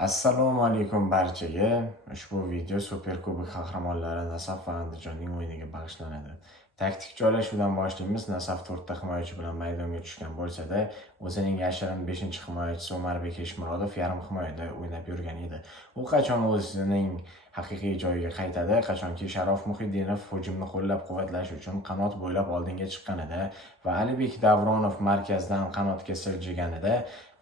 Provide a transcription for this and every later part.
Assalomu alaykum barchaga. Ushbu video Superkubok qahramonlari Nasaf va Andijonning o'yiniga bag'ishlanadi. Taktik joylashuvdan boshlaymiz. Nasaf 4 ta himoyachi bilan maydonga tushgan bo'lsa-da, o'zining yashirin 5-himoyachisi Umarbek Eshmurodov yarim himoyada o'ynab yurgan edi. U qachon o'zining haqiqiy joyiga qaytadi, qachonki Sharof Muhiddinov hujumni qo'llab-quvvatlash uchun qanot bo'ylab oldinga chiqqanida va Alibek Davronov markazdan qanotga siljiganida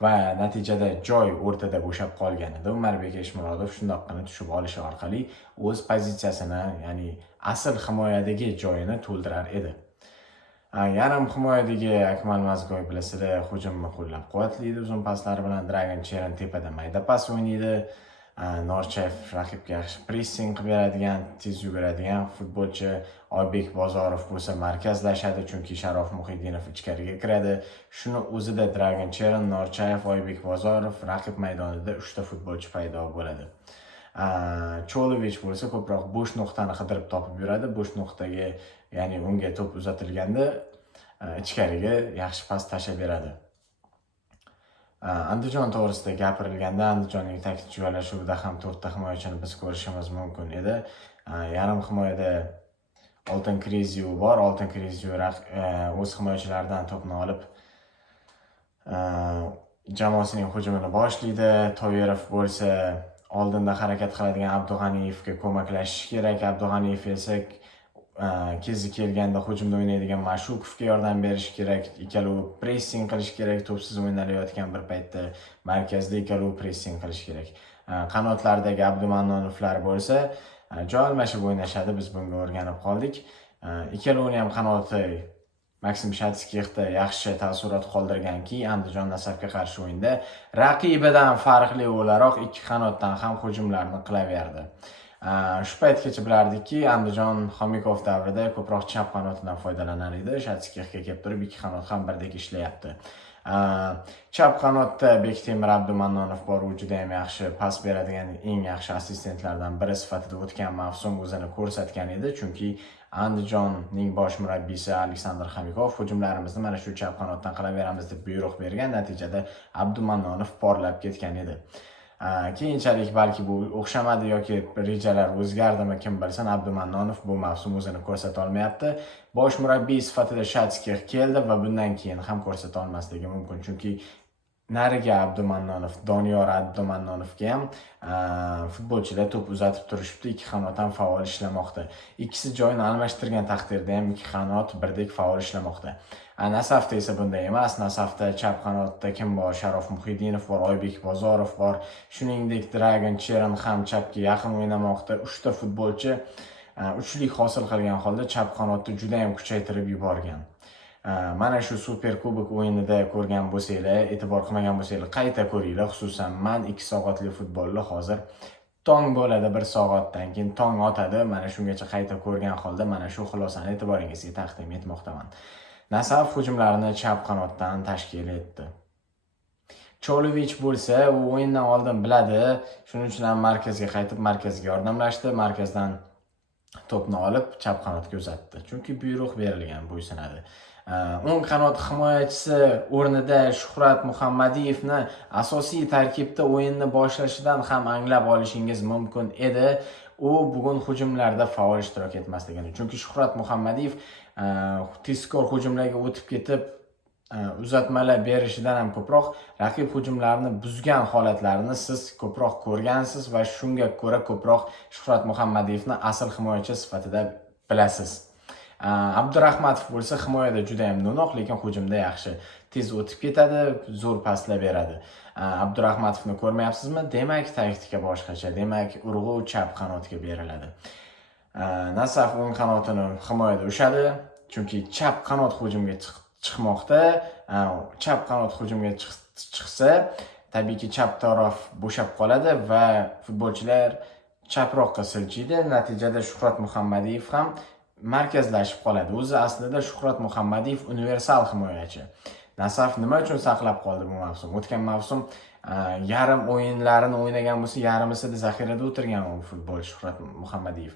va natijada joy o'rtada bo'shab qolganida Umarbek Eshmurodov shundoqqina tushib olishi orqali o'z pozitsiyasini, ya'ni asl himoyadagi joyini to'ldirar edi. Yarim himoyadagi Akmal Mazgoy bilasizlar, hujumni qo'llab-quvvatlaydi, uzun paslar bilan Dragan Cheran tepada mayda pas o'ynaydi. Norchayev raqibga yaxshi pressing qilib beradigan, tez yuguradigan futbolchi. Oybek Bozorov bo'lsa markazlashadi, chunki Sharof Muhiddinov ichkariga kiradi. Shuni o'zida Dragan Cheran, Norchayev, Oybek Bozorov raqib maydonida 3 ta futbolchi paydo bo'ladi. Cholovich bo'lsa ko'proq bo'sh nuqtani qidirib topib yuradi. Bo'sh nuqtaga, ya'ni unga to'p uzatilganda ichkariga yaxshi pas tashlab beradi. Andijon to'g'risida gapirilganda, Andijonning taktik joylashuvida ham 4 ta himoyachini biz ko'rishimiz mumkin edi. Yarim himoyada Oltin Kriziu bor. Oltin Kriziu o'z himoyachilaridan to'pni olib jamoasining hujumini boshlaydi. Toyerov bo'lsa oldinda harakat qiladigan Abdug'aniyevga ko'maklashish kerak. Abdug'aniyev esa kezi kelganda hujumda o'ynaydigan Mashukovga yordam berish kerak. Ikkalovi pressing qilish kerak. To'psiz o'ynalayotgan bir paytda markazda ikkalovi pressing qilish kerak. Qanotlardagi Abdumannonovlar bo'lsa joy almashib o'ynashadi. Biz bunga o'rganib qoldik. Ikkalovining ham qanoti Maksim Shatskixda yaxshi taassurot qoldirganki, Andijon Nasafga qarshi o'yinda raqibidan farqli o'laroq ikki qanotdan ham hujumlarni qilaverdi. Shu paytgacha bilardikki, Andijon Xomikov davrida ko'proq chap qanotidan foydalanar edi. Shatskixga kelib turib ikki qanot ham birdek ishlayapti. Chap qanotda Bektemir Abdumannonov bor, u juda ham yaxshi pas beradigan eng yaxshi assistentlardan biri sifatida o'tgan mavsum o'zini ko'rsatgan edi, chunki Andijonning bosh murabbiysi Aleksandr Xomikov hujumlarimizni mana shu chap qanotdan qilaveramiz deb buyruq bergan, natijada Abdumannonov porlab ketgan edi. Keyinchalik balki bu o'xshamadi yoki rejalar o'zgardimi, kim bilsin, Abdumannonov bu mavsum o'zini ko'rsata olmayapti. Bosh murabbiy sifatida Shatskix keldi va bundan keyin ham ko'rsata olmasligi mumkin, chunki nariga Abdumannonov, Doniyor Abdumannonovga ham futbolchilar to'p uzatib turishibdi, ikki qanot ham faol ishlamoqda. Ikkisi joyini almashtirgan taqdirda ham ikki qanot birdek faol ishlamoqda. Nasafda esa bunday emas. Nasafda chap qanotda kim bor? Sharof Muhiddinov bor, Oybek Bozorov bor. Shuningdek, Dragan Cheran ham chapga yaqin o'ynamoqda. 3 ta futbolchi uchlik hosil qilgan holda chap qanotni juda ham kuchaytirib yuborgan. Mana shu Superkubok o'yinida ko'rgan bo'lsanglar, e'tibor qilmagan bo'lsanglar, qayta ko'ringlar. Xususan men 2 soatli futbolni hozir tong bo'ladi, 1 soatdan keyin tong otadi. Mana shungacha qayta ko'rgan holda mana shu xulosani e'tiboringizga taqdim etmoqdaman. Nasaf hujumlarini chap qanotdan tashkil etdi. Cholovich bo'lsa, u o'yindan oldin biladi, shuning uchun ham markazga qaytib, markazga yordamlashdi. Markazdan to'pni olib chap qanotga uzatdi. Chunki buyruq berilgan, bo'ysunadi. O'ng qanot himoyachisi o'rnida Shuhrat Muhammadiyevni asosiy tarkibda o'yinni boshlashidan ham anglab olishingiz mumkin edi. U bugun hujumlarda faol ishtirok etmasligini. Chunki Shuhrat Muhammadiyev tezkor hujumlarga o'tib ketib, uzatmalar berishidan ham ko'proq raqib hujumlarini buzgan holatlarini siz ko'proq ko'rgansiz va shunga ko'ra ko'proq Shuhrat Muhammadiyevni asl himoyachi sifatida bilasiz. Abdurahmatov bo'lsa himoyada juda ham no'noq, lekin hujumda yaxshi. Tez o'tib ketadi, zo'r paslar beradi. Abdurahmatovni ko'rmayapsizmi? Demak, taktika boshqacha. Demak, urg'u chap qanotga beriladi. Nasaf o'ng qanotini himoyada ushadi, chunki chap qanot hujumga chiqmoqda. Chap qanot hujumga chiqsa, tabiiyki chap taraf bo'shab qoladi va futbolchilar chaproqqa siljiydi. Natijada Shuhrat Muhammadiyev ham markazlashib qoladi. O'zi aslida Shuhrat Muhammadiyev universal himoyachi. Nasaf nima uchun saqlab qoldi bu mavsum? O'tgan mavsum yarim o'yinlarini o'ynagan bo'lsa, yarmisida zaxirada o'tirgan u futbolchi Shuhrat Muhammadiyev.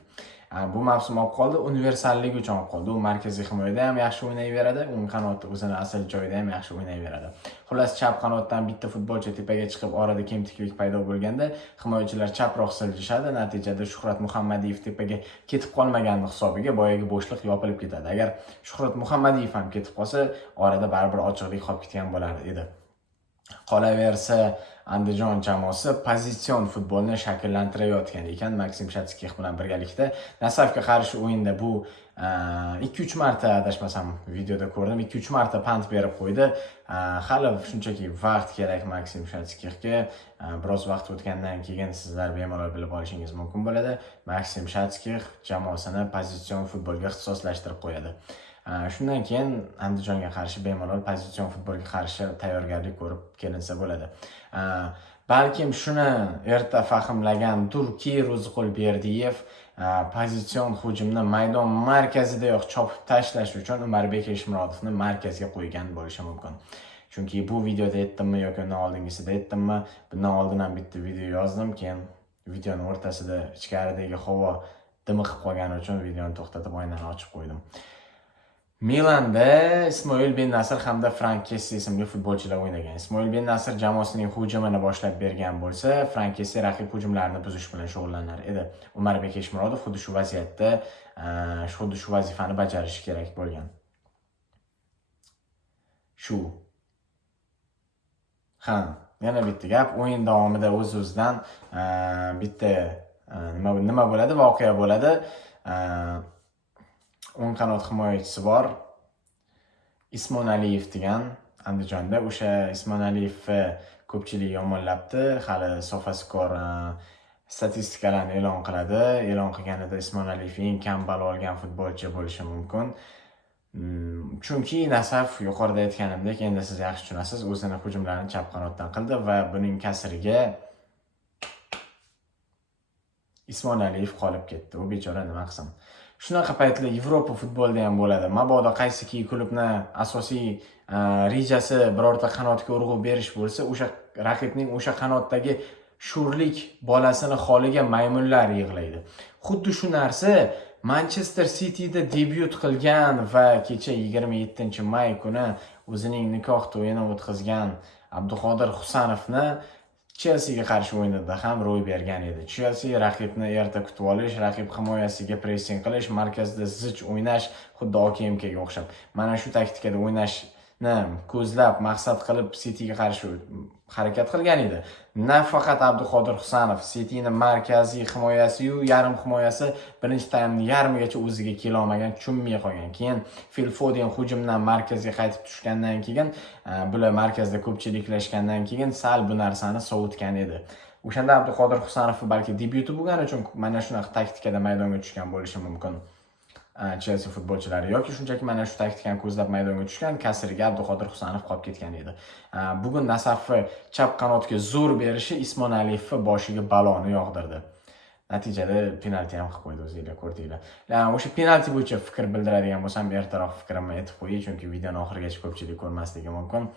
Bu mavsum olib qoldi, universalligi uchun olib qoldi. U markaziy himoyada ham yaxshi o'ynayveradi, o'ng qanotda o'zini asl joyida ham yaxshi o'ynayveradi. Xullas, chap qanotdan bitta futbolchi tepaga chiqib, orada kemtiklik paydo bo'lganda, himoyachilar chaproq siljishadi. Natijada Shuhrat Muhammadiyev tepaga ketib qolmaganning hisobiga boyagi bo'shliq yopilib ketadi. Agar Shuhrat Muhammadiyev ham ketib qolsa, orada baribir ochiqlik qolib ketgan bo'lar edi. Qolaversa, Andijon jamoasi pozitsion futbolni shakllantirayotgan ekan Maksim Shatskix bilan birgalikda. Nasafga qarshi o'yinda bu 2-3 marta adashmasam videoda ko'rdim, 2-3 marta pant berib qo'ydi. Hali shunchaki vaqt kerak Maksim Shatskixga. Biroz vaqt o'tgandan keyin sizlar bemalol bilib olishingiz mumkin bo'ladi. Maksim Shatskix jamoasini pozitsion futbolga ixtisoslashtirib qo'yadi. Shundan keyin Andijonga qarshi bemalol pozitsion futbolga qarshi tayyorgarlik ko'rib kelinsa bo'ladi. Balkim shuni erta fahmlagandir Ro'ziqul Berdiyev pozitsion hujumni maydon markazidayoq chopib tashlash uchun Umarbek Eshmurodovni markazga qo'ygan bo'lishi mumkin. Chunki bu videoda aytdimmi yoki undan oldingisida aytdimmi, bundan oldin ham bitta video yozdim, keyin videoning o'rtasida ichkaridagi havo dimiqib qolgani uchun videoni to'xtatib oynani ochib qo'ydim. Milanda Ismoil Ben Nasr hamda Frank Kessi ismli futbolchilar o'ynagan. Ismoil Ben Nasr jamoasining hujumini boshlab bergan bo'lsa, Frank Kessi raqib hujumlarini buzish bilan shug'ullanar edi. Umarbek Eshmurodov xuddi shu vaziyatda, xuddi shu vazifani bajarishi kerak bo'lgan. Yana bitta gap, o'yin davomida o'z-o'zidan bitta nima bo'ladi, voqea bo'ladi. O'ng qanot himoyachisi bor. Ismon Aliyev degan Andijonda. O'sha Ismon Aliyevni ko'pchilik yomonlabdi. Hali Sofascore statistikalarni e'lon qiladi. E'lon qilganida Ismon Aliyev eng kam ball olgan futbolchi bo'lishi mumkin. Chunki Nasaf yuqorida aytganimdek, endi siz yaxshi tushunasiz, o'zini hujumlarini chap qanotdan qildi va buning kasriga Ismon Aliyev qolib ketdi. U bechora nima qilsin? Shunaqa paytlar Yevropa futbolida ham bo'ladi. Mabodo qaysiki klubni asosiy rejasi birorta qanotga urg'u berish bo'lsa, o'sha raqibning o'sha qanotdagi sho'rlik bolasini holiga maymunlar yig'laydi. Xuddi shu narsa Manchester Cityda debyut qilgan va kecha 27-may kuni o'zining nikoh to'yini o'tkazgan Abduqodir Husanovni Chelsiga qarshi o'yinida ham ro'y bergan edi. Chelsea raqibni erta kutib olish, raqib himoyasiga pressing qilish, markazda zich o'ynash, xuddi OKMKga o'xshab. Mana shu taktikada o'ynashni ko'zlab, maqsad qilib Cityga qarshi harakat qilgan edi. Nafaqat Abduqodir Husanov, Cityning markaziy himoyasi-yu yarim himoyasi birinchi taymning yarmigacha o'ziga kela olmagan, tushunmay qolgan. Keyin Phil Foden hujumdan markazga qaytib tushgandan keyin, bular markazda ko'pchiliklashgandan keyin sal bu narsani sovutgan edi. O'shanda Abduqodir Husanov balki debyuti bo'lgani uchun mana shunaqa taktikada maydonga tushgan bo'lishi mumkin. Chelsea futbolchilari yoki shunchaki mana shu taktikani ko'zlab maydonga tushgan, kasriga Abduqodir Husanov qolib ketgan edi. Bugun Nasafni chap qanotga zo'r berishi Ismon Aliyevni boshiga baloni yog'dirdi. Natijada penalti ham qilib qo'ydi, o'zingizlar ko'rdinglar. O'sha penalti bo'yicha fikr bildiradigan bo'lsam, ertaroq fikrimni aytib qo'yay, chunki videoni oxirigacha ko'pchilik ko'rmasligi mumkin.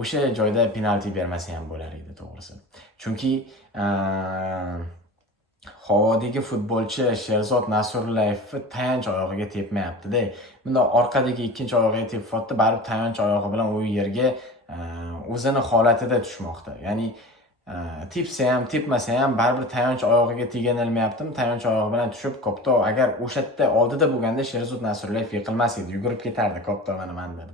O'sha joyda penalti bermasa ham bo'lar edi, to'g'risi. Chunki Havodagi futbolchi Sherzod Nasrullayevni tayanch oyog'iga tepmayapti-da. Bunda orqadagi ikkinchi oyog'iga tepyapti, baribir tayanch oyog'i bilan u yerga o'zini holatida tushmoqda. Ya'ni tepsa ham, tepmasa ham baribir tayanch oyog'iga teganilmayaptimi? Tayanch oyog'i bilan tushib, Kopto agar o'sha yerda oldida bo'lganda Sherzod Nasrullayev yiqilmas edi, yugurib ketardi Kopto mana dedi.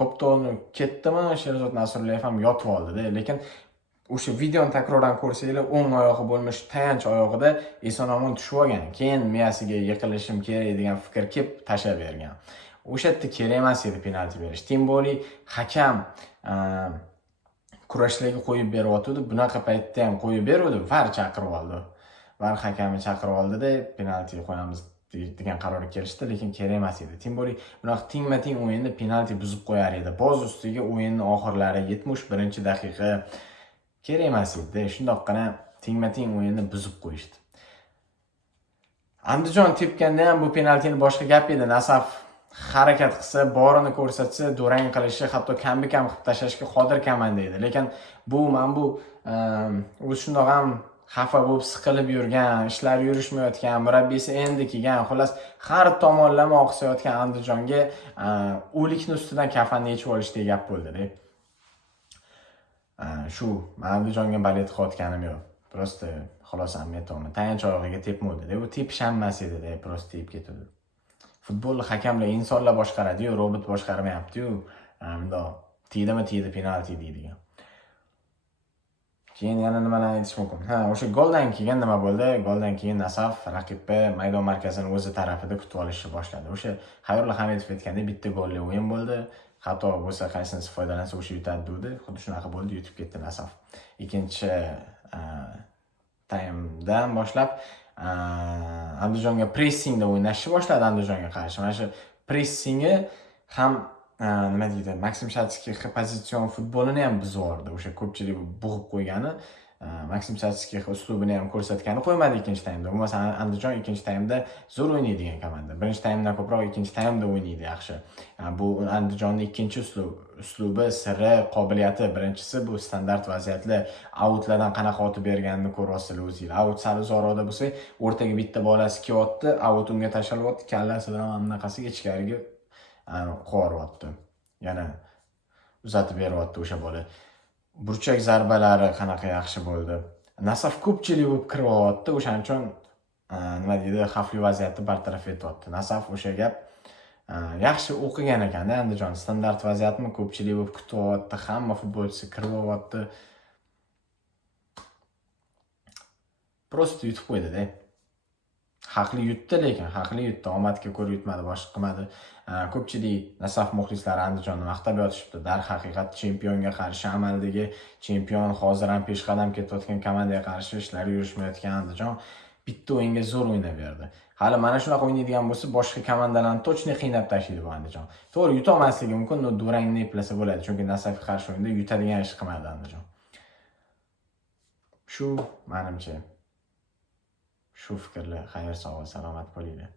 Koptoni ketdimi, Sherzod Nasrullayev ham yotib oldi-da, lekin o'sha videoni takrordan ko'rsanglar, o'ng oyog'i bo'lmish tayanch oyog'ida eson-omon tushib olgan. Keyin miyasiga yiqilishim kerak degan fikr kelib tashlab bergan. O'sha yerda kerak emas edi penalti berish. Timboli hakam kurashlarga qo'yib beryotdi. Bunaqa paytda ham qo'yib berdi, VAR chaqirib oldi. VAR hakamni chaqirib oldida penalti qo'yamiz degan qarorga kelishdi, lekin kerak emas edi. Timboli bunaqa tingma-ting o'yinda penalti buzib qo'yar edi. Boz ustiga o'yinning oxirlari 71-daqiqa kerak emas edi. Shundoqqina tingma-ting o'yinni buzib qo'yishdi. Andijon tepganda ham bu penaltini boshqa gap edi. Nasaf harakat qilsa, borini ko'rsatsa, durang qilishi, hatto kambek ham qilib tashlashga qodir komanda edi. Lekin bu o'z shundoq ham xafa bo'lib siqilib yurgan, ishlari yurishmayotgan, murabbiysi endi kelgan, xullas har tomonlama oqsayotgan Andijonga o'likni ustidan kafanni yechib olishdek gap bo'ldi-da. Shu Andijonga balet qilayotganim yo'q. Prosta xolos aytmoqman. Tayanch oyog'iga tepmadi-da. Bu tepish hammasi edi-da, prosta tepib ketdi. Futbolni hakamlar insonlar boshqaradi-yu, robot boshqarmayapti-yu. Bundoq tegdi penalti deydigan. Keyin yana nimalarni aytish mumkin? O'sha goldan keyin nima bo'ldi? Goldan keyin Nasaf raqibni maydon markazini o'zi tarafida kutib olishni boshladi. O'sha Xayrullo Hamidov aytgandek, bitta golli o'yin bo'ldi. Xato bo'lsa, qaysinisi foydalansa o'sha yutadi dedi. Xuddi shunaqa bo'ldi, yutib ketdi Nasaf. Ikkinchi taymdan boshlab Andijonga pressingda o'ynashni boshladi Andijonga qarshi. Mana shu pressingi ham nima deydi, Maksim Shatskix pozitsion futbolini ham buzordi. O'sha ko'pchilik bug'ib qo'ygani, Maksim Shatskix uslubini ham ko'rsatgani qo'ymadi ikkinchi taymda. Bo'lmasa Andijon ikkinchi taymda zo'r o'ynaydigan komanda. Birinchi taymdan ko'proq ikkinchi taymda o'ynaydi yaxshi. Bu Andijonning ikkinchi uslubi, siri, qobiliyati. Birinchisi bu standart vaziyatli outlardan qanaqa otib berganini ko'ryapsizlar o'zingizlar. Out sal uzoqroqda bo'lsa, o'rtaga bitta bolasi kelyapti, out unga tashlalyapti, kallasidan anaqasiga ichkariga qo'yapti. Yana uzatib beryapti o'sha bola. Burchak zarbalari qanaqa yaxshi bo'ldi. Nasaf ko'pchilik bo'lib kiryapti, o'shaning uchun nima deydi, xavfli vaziyatni bartaraf etyapti. Nasaf o'sha gap yaxshi o'qigan ekan-da, Andijon standart vaziyatni ko'pchilik bo'lib kutyapti, hamma futbolchisi kiryapti. Prosta yutib qo'ydi-da. Haqli yutdi, lekin haqli yutdi. Omadga ko'ra yutmadi, boshqa qilmadi. Ko'pchilik Nasaf muxlislari Andijonni maqtab yotishibdi. Darhaqiqat chempionga qarshi, amaldagi chempion, hozir ham peshqadam ketayotgan komandaga qarshi ishlari yurishmayotgan Andijon bitta o'yinga zo'r o'ynab berdi. Hali mana shunaqa o'ynaydigan bo'lsa, boshqa komandalarni точно qiynab tashlaydi bu Andijon. To'g'ri, yuta olmasligi mumkin, durangni eplasa bo'ladi, chunki Nasafga qarshi o'yinda yutadigan ish qilmadi Andijon. Shu menimcha shu fikrlar. Xayr, sog' va salomat bo'linglar.